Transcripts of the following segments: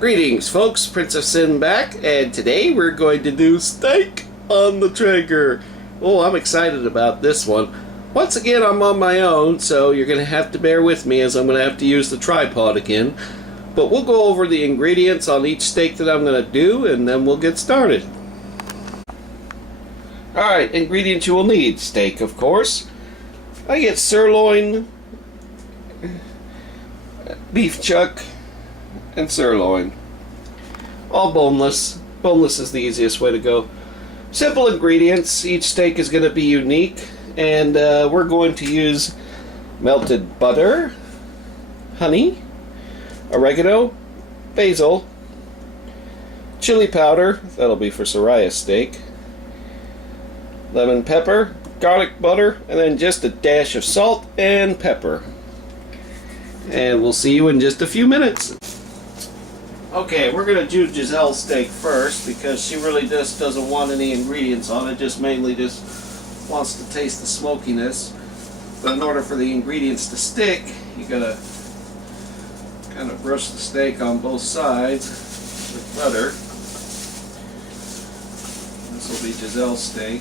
Greetings folks, Princess Sin back, and today we're going to do steak on the Traeger. Oh, I'm excited about this one. Once again, I'm on my own, so you're going to have to bear with me as I'm going to have to use the tripod again. But we'll go over the ingredients on each steak that I'm going to do, and then we'll get started. Alright, ingredients you will need. Steak, of course. I get sirloin, beef chuck, and sirloin. All boneless. Boneless is the easiest way to go. Simple ingredients. Each steak is going to be unique, and we're going to use melted butter, honey, oregano, basil, chili powder, that'll be for Soraya steak, lemon pepper, garlic butter, and then just a dash of salt and pepper. And we'll see you in just a few minutes. Okay, we're going to do Giselle's steak first because she really just doesn't want any ingredients on it, just mainly just wants to taste the smokiness. But in order for the ingredients to stick, you gotta kind of brush the steak on both sides with butter. This will be Giselle's steak.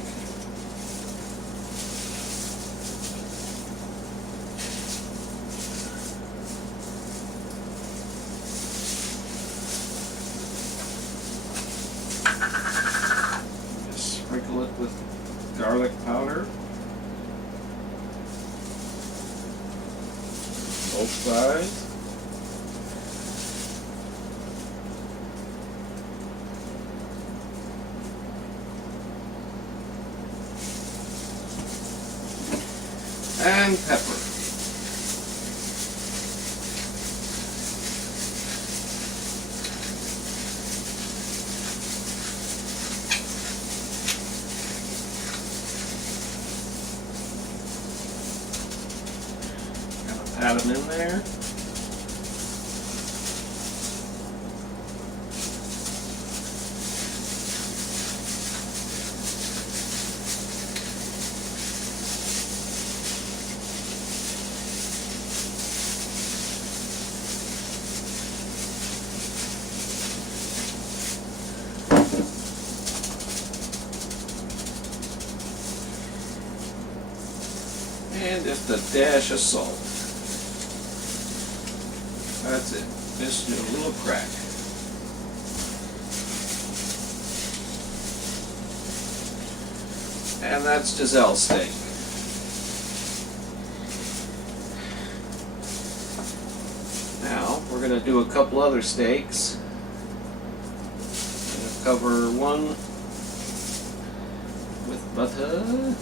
Sprinkle it with garlic powder, both sides. And pepper. Add them in there. And just a dash of salt. That's it. Just a little crack. And that's Giselle's steak. Now, we're going to do a couple other steaks. I'm going to cover one with butter.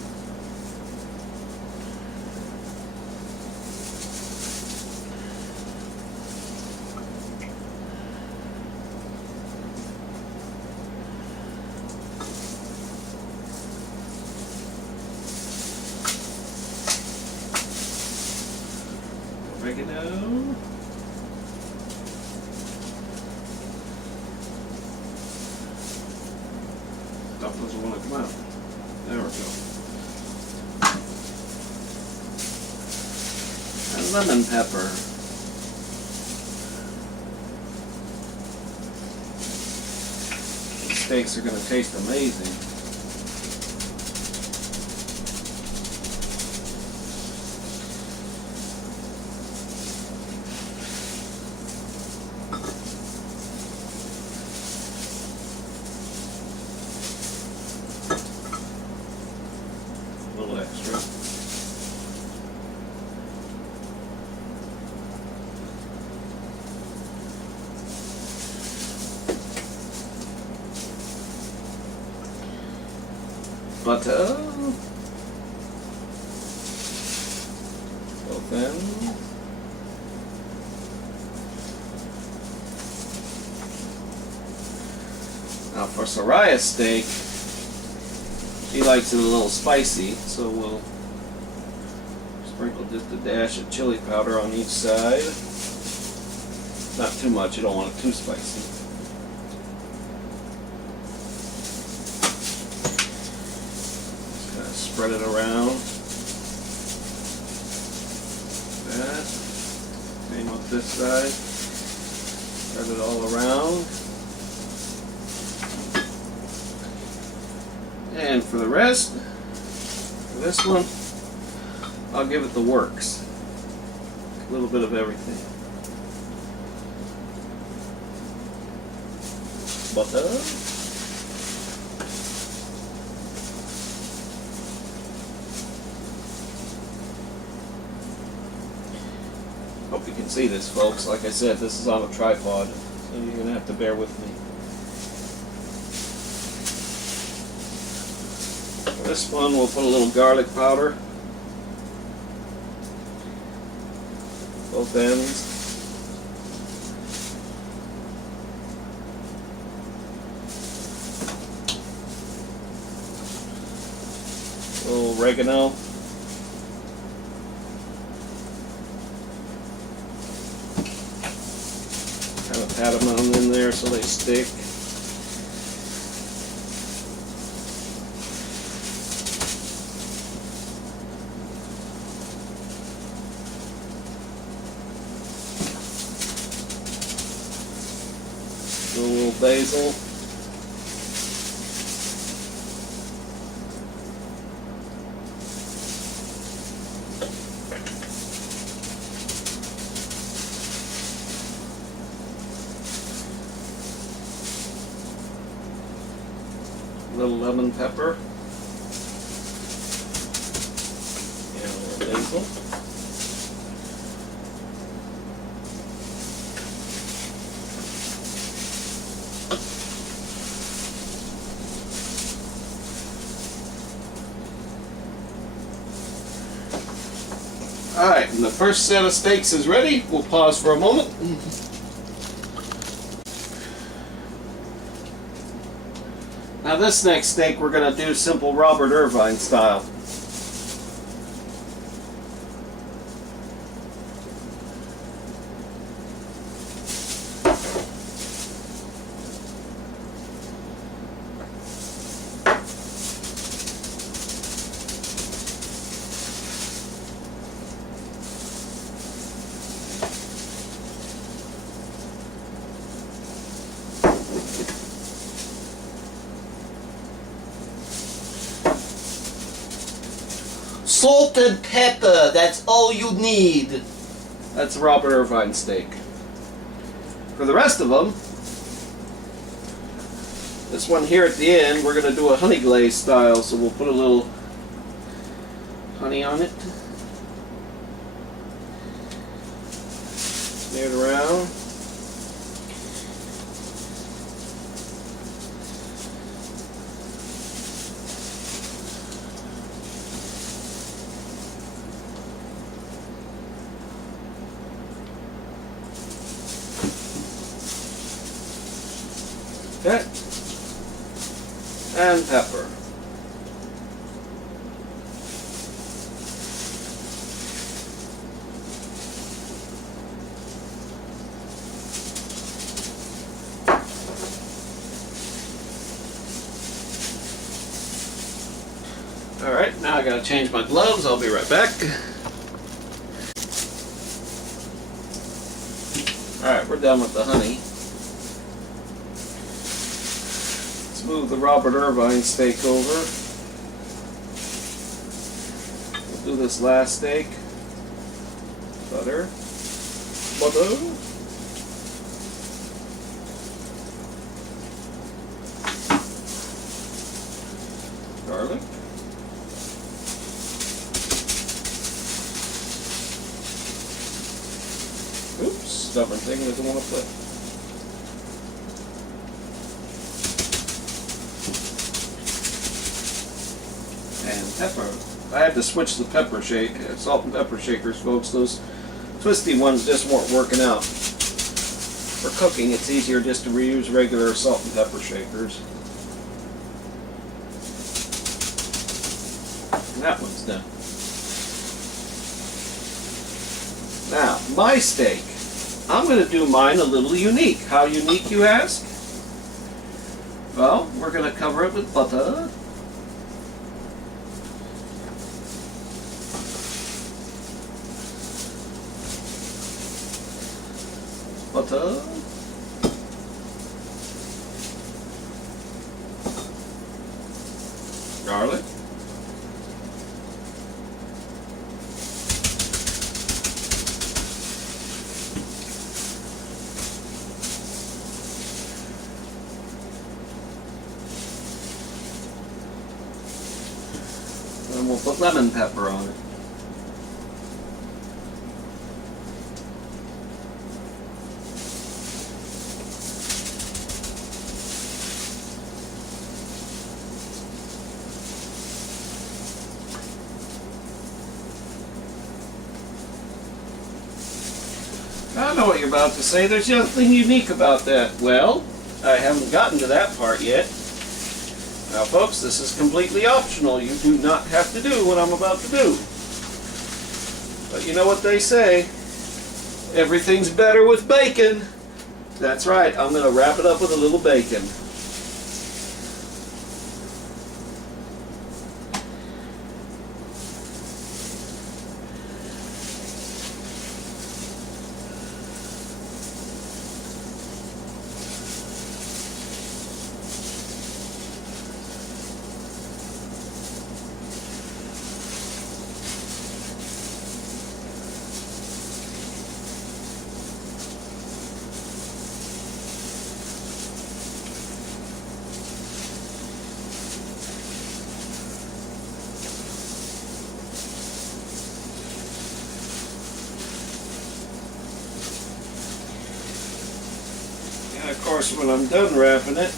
Oregano. Stuff doesn't want to come out. There we go. And lemon pepper. These steaks are going to taste amazing. A little extra. Butter. Both ends. Now for Soraya's steak, she likes it a little spicy, so we'll sprinkle just a dash of chili powder on each side. Not too much, you don't want it too spicy. Just kind of spread it around. Like that. Same up this side. Turn it all around. And for the rest, for this one, I'll give it the works. A little bit of everything. Butter. Hope you can see this, folks. Like I said, this is on a tripod, so you're going to have to bear with me. For this one, we'll put a little garlic powder. Both ends. A little oregano. Kind of pat them on in there so they stick. A little basil. A little lemon pepper. And a little basil. Alright, and the first set of steaks is ready. We'll pause for a moment. Now this next steak we're going to do simple Robert Irvine style. Salt and pepper, that's all you need. That's Robert Irvine steak. For the rest of them, this one here at the end, we're going to do a honey glaze style, so we'll put a little honey on it. Smear it around. Okay. And pepper. Alright, now I gotta change my gloves. I'll be right back. Alright, we're done with the honey. Move the Robert Irvine steak over. We'll do this last steak. Butter. Butter. Garlic. Oops, stubborn thing doesn't want to put. And pepper. I had to switch the pepper shake, salt and pepper shakers, folks. Those twisty ones just weren't working out. For cooking, it's easier just to reuse regular salt and pepper shakers. And that one's done. Now, my steak. I'm going to do mine a little unique. How unique, you ask? Well, we're going to cover it with butter. Butter. then we'll put lemon pepper on it. I know what you're about to say. There's nothing unique about that. Well, I haven't gotten to that part yet. Now, folks, this is completely optional. You do not have to do what I'm about to do. But you know what they say? Everything's better with bacon. That's right. I'm going to wrap it up with a little bacon. Of course, when I'm done wrapping it,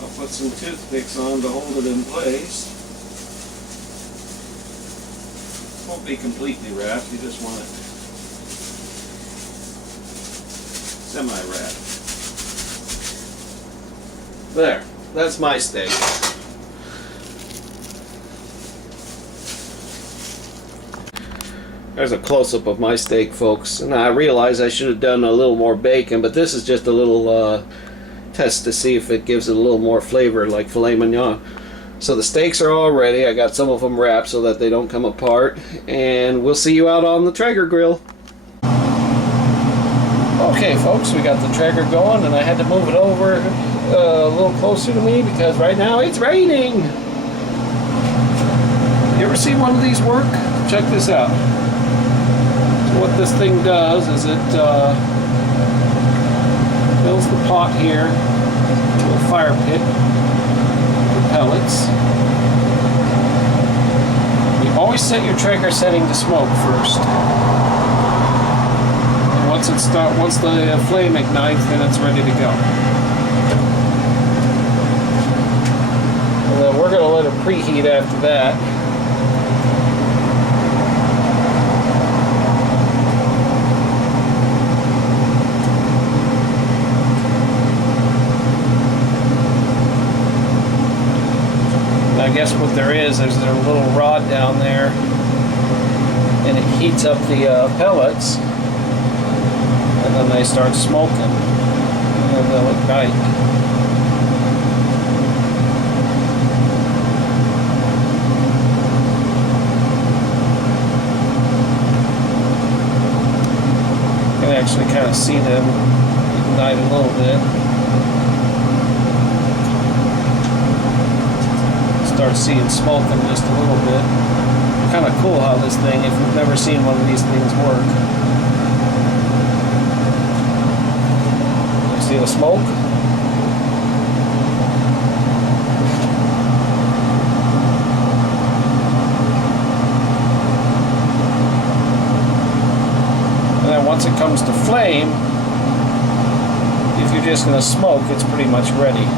I'll put some toothpicks on to hold it in place. Won't be completely wrapped, you just want it semi-wrapped. There, that's my steak. There's a close-up of my steak, folks. And I realize I should have done a little more bacon, but this is just a little test to see if it gives it a little more flavor like filet mignon. So the steaks are all ready. I got some of them wrapped so that they don't come apart. And we'll see you out on the Traeger grill. Okay, folks, we got the Traeger going, and I had to move it over a little closer to me because right now it's raining. You ever seen one of these work? Check this out. What this thing does is it fills the pot here to a fire pit for pellets. You always set your Traeger setting to smoke first. And once the flame ignites, then it's ready to go. And then we're going to let it preheat after that. I guess what there is there's a little rod down there, and it heats up the pellets, and then they start smoking, and then they'll ignite. You can actually kind of see them ignite a little bit. Start seeing smoke in just a little bit. Kind of cool how this thing, if you've never seen one of these things work. You see the smoke? And then once it comes to flame, if you're just going to smoke, it's pretty much ready.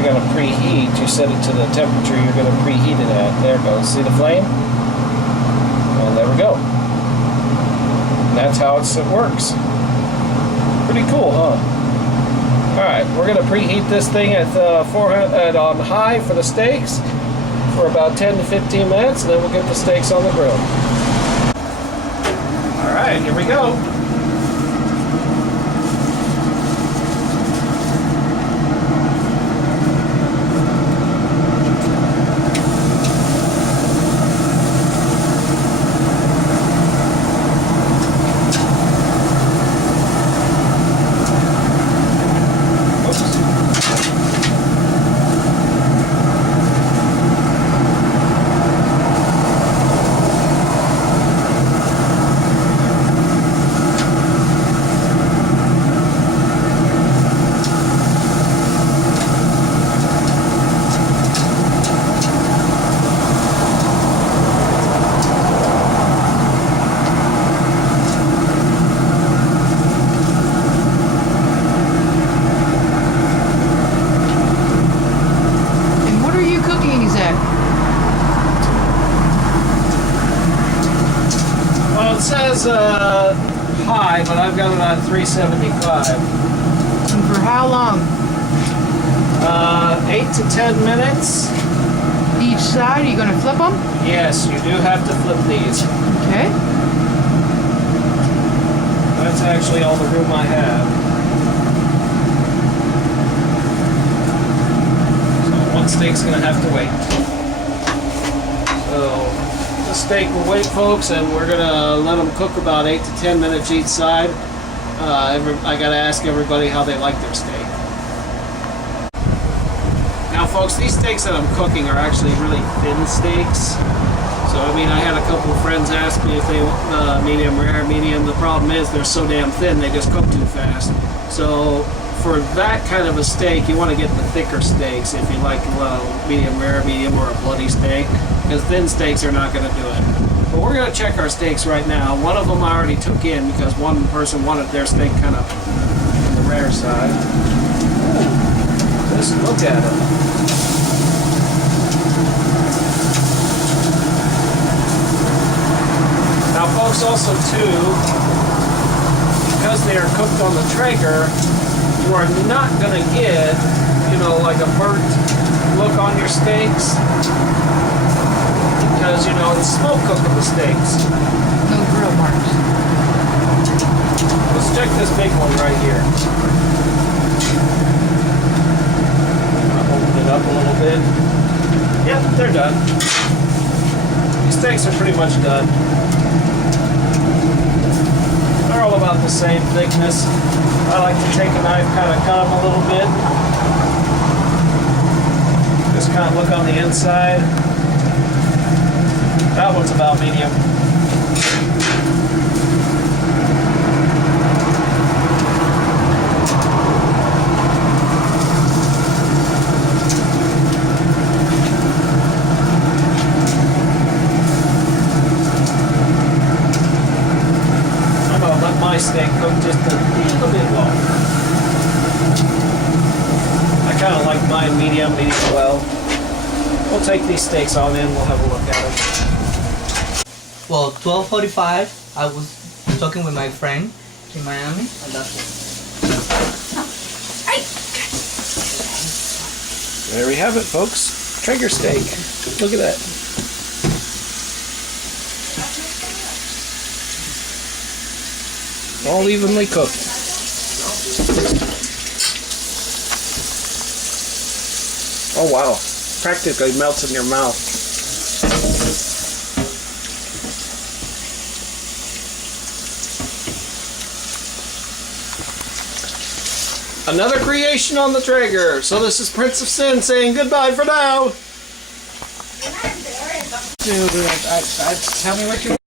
You're going to preheat, you set it to the temperature you're going to preheat it at. There it goes. See the flame? And there we go. And that's how it works. Pretty cool, huh? Alright, we're going to preheat this thing at on high for the steaks for about 10 to 15 minutes, and then we'll get the steaks on the grill. Alright, here we go. is high, but I've got it on 375. And for how long? 8 to 10 minutes. Each side? Are you going to flip them? Yes, you do have to flip these. Okay. That's actually all the room I have. So one steak's going to have to wait. So the steak will wait, folks, and we're going to let them cook about 8 to 10 minutes each side. I got to ask everybody how they like their steak. Now, folks, these steaks that I'm cooking are actually really thin steaks. So, I mean, I had a couple of friends ask me if they want medium rare, medium. The problem is they're so damn thin, they just cook too fast. So, for that kind of a steak, you want to get the thicker steaks if you like medium rare, medium, or a bloody steak, because thin steaks are not going to do it. But we're going to check our steaks right now. One of them I already took in because one person wanted their steak kind of on the rare side. Ooh, just look at it. Now, folks, also too, because they are cooked on the Traeger, you are not going to get, like a burnt look on your steaks, because, it's smoke cooking the steaks. No grill marks. Let's check this big one right here. I'll open it up a little bit. Yep, they're done. These steaks are pretty much done. They're all about the same thickness. I like to take a knife, kind of cut them a little bit. Just kind of look on the inside. That one's about medium. My steak cook just a little bit longer. I kind of like mine medium well. We'll take these steaks on in, we'll have a look at them. Well, 12:45, I was talking with my friend in Miami, and that's it. There we have it, folks. Traeger steak. Look at that. All evenly cooked. Oh wow, practically melts in your mouth. Another creation on the Traeger. So this is Prince of Sin saying goodbye for now. Dude, tell me what you